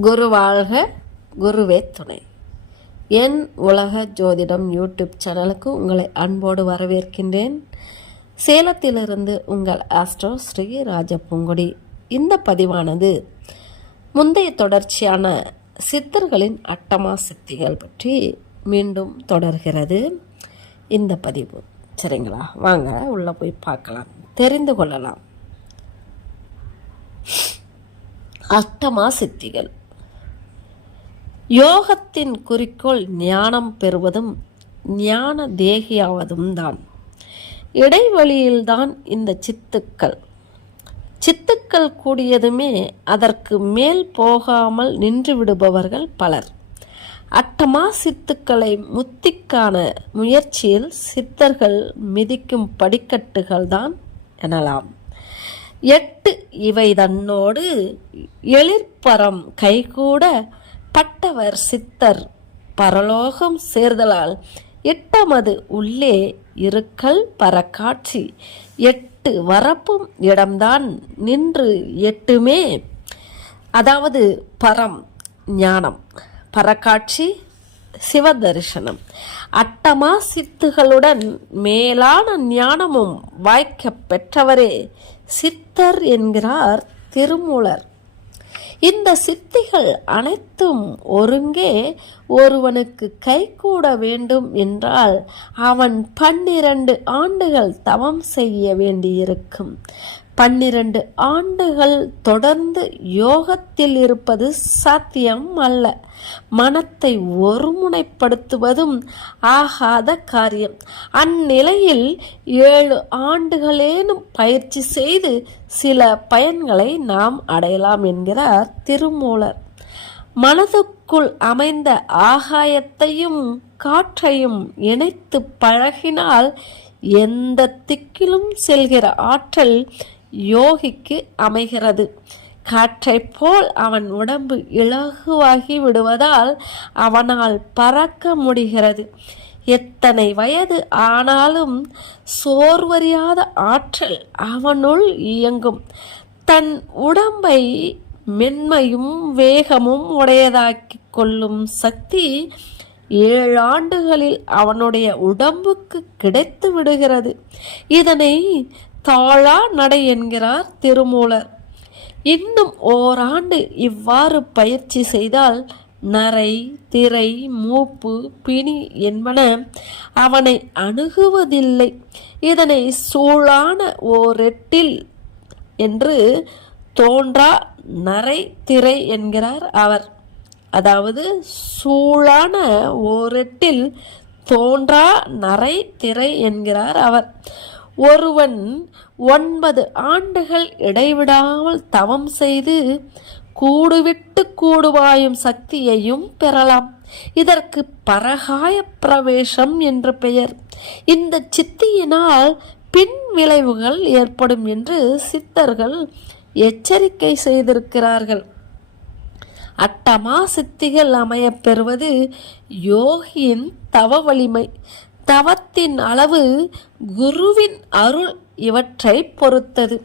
குரு வாழ்க குருவே துணை. என் உலக ஜோதிடம் யூடியூப் சேனலுக்கு உங்களை அன்போடு வரவேற்கின்றேன். சேலத்திலிருந்து உங்கள் ஆஸ்ட்ரோ ஸ்ரீ ராஜபூங்குடி. இந்த பதிவானது முந்தைய தொடர்ச்சியான சித்தர்களின் அட்டமா சித்திகள் பற்றி மீண்டும் தொடர்கிறது. இந்த பதிவு சரிங்களா? வாங்க உள்ளே போய் பார்க்கலாம். தெரிந்து கொள்ளலாம். அஷ்டமா சித்திகள் யோகத்தின் குறிக்கோள் ஞானம் பெறுவதும் ஞான தேகியாவதும் தான். இடைவெளியில்தான் இந்த சித்துக்கள். சித்துக்கள் கூடியதுமே அதற்கு மேல் போகாமல் நின்று விடுபவர்கள் பலர். அட்டமா சித்துக்களை முத்திக்கான முயற்சியில் சித்தர்கள் மிதிக்கும் படிக்கட்டுகள் தான் எனலாம். எட்டு இவை தன்னோடு எழிற்பரம் கைகூட பட்டவர் சித்தர் பரலோகம் சேர்தலால் எட்டமது உள்ளே இருக்கல் பரக்காட்சி. எட்டு வரப்பும் இடம்தான் நின்று எட்டுமே. அதாவது பரம் ஞானம். பரக்காட்சி சிவதரிசனம். அட்டமா சித்துகளுடன் மேலான ஞானமும் வாய்க்க பெற்றவரே சித்தர் என்கிறார் திருமூலர். இந்த சித்திகள் அனைத்தும் ஒருங்கே ஒருவனுக்கு கைகூட வேண்டும் என்றால் அவன் பன்னிரண்டு ஆண்டுகள் தவம் செய்ய வேண்டியிருக்கும். பன்னிரண்டு ஆண்டுகள் தொடர்ந்து யோகத்தில் இருப்பது சாத்தியம் அல்ல. மனத்தை ஒருமுனைப்படுத்துவதும் ஆகாத காரியம். அந்நிலையில் ஏழு ஆண்டுகளேனும் பயிற்சி செய்து சில பயன்களை நாம் அடையலாம் என்கிறார் திருமூலர். மனதுக்குள் அமைந்த ஆகாயத்தையும் காற்றையும் இணைத்து பழகினால் எந்த திக்கிலும் செல்கிற ஆற்றல் யோகிக்கு அமைகிறது. காற்றைப் போல் அவன் உடம்பு இலகுவாகி விடுவதால் அவனால் பறக்க முடிகிறது. எத்தனை வயது ஆனாலும் சோர்வறியாத ஆற்றல் அவனுள் இயங்கும். தன் உடம்பை மென்மையும் வேகமும் உடையதாக்கி கொள்ளும் சக்தி ஏழு ஆண்டுகளில் அவனுடைய உடம்புக்கு கிடைத்து விடுகிறது. இதனை தாழா நடை என்கிறார் திருமூலர். இன்னும் ஓராண்டு இவ்வாறு பயிற்சி செய்தால் நரை திரை மூப்பு பிணி என்பன அவனை அணுகுவதில்லை. இதனை சூழான ஓரெட்டில் என்று தோன்றா நரை திரை என்கிறார் அவர். அதாவது சூழான ஓரெட்டில் தோன்றா நரை திரை என்கிறார் அவர். ஒருவன் ஒன்பது ஆண்டுகள் இடைவிடாமல் தவம் செய்து கூடுவிட்டு கூடுவாயும் சக்தியையும் பெறலாம். இதற்கு பரகாய பிரவேசம் என்று பெயர். இந்த சித்தியினால் பின் விளைவுகள் ஏற்படும் என்று சித்தர்கள் எச்சரிக்கை செய்திருக்கிறார்கள். அட்டமா சித்திகள் அமையப் பெறுவது யோகியின் தவ வலிமை. தவத்தின் அளவு குருவின் அருள் இவற்றை பொறுத்தது.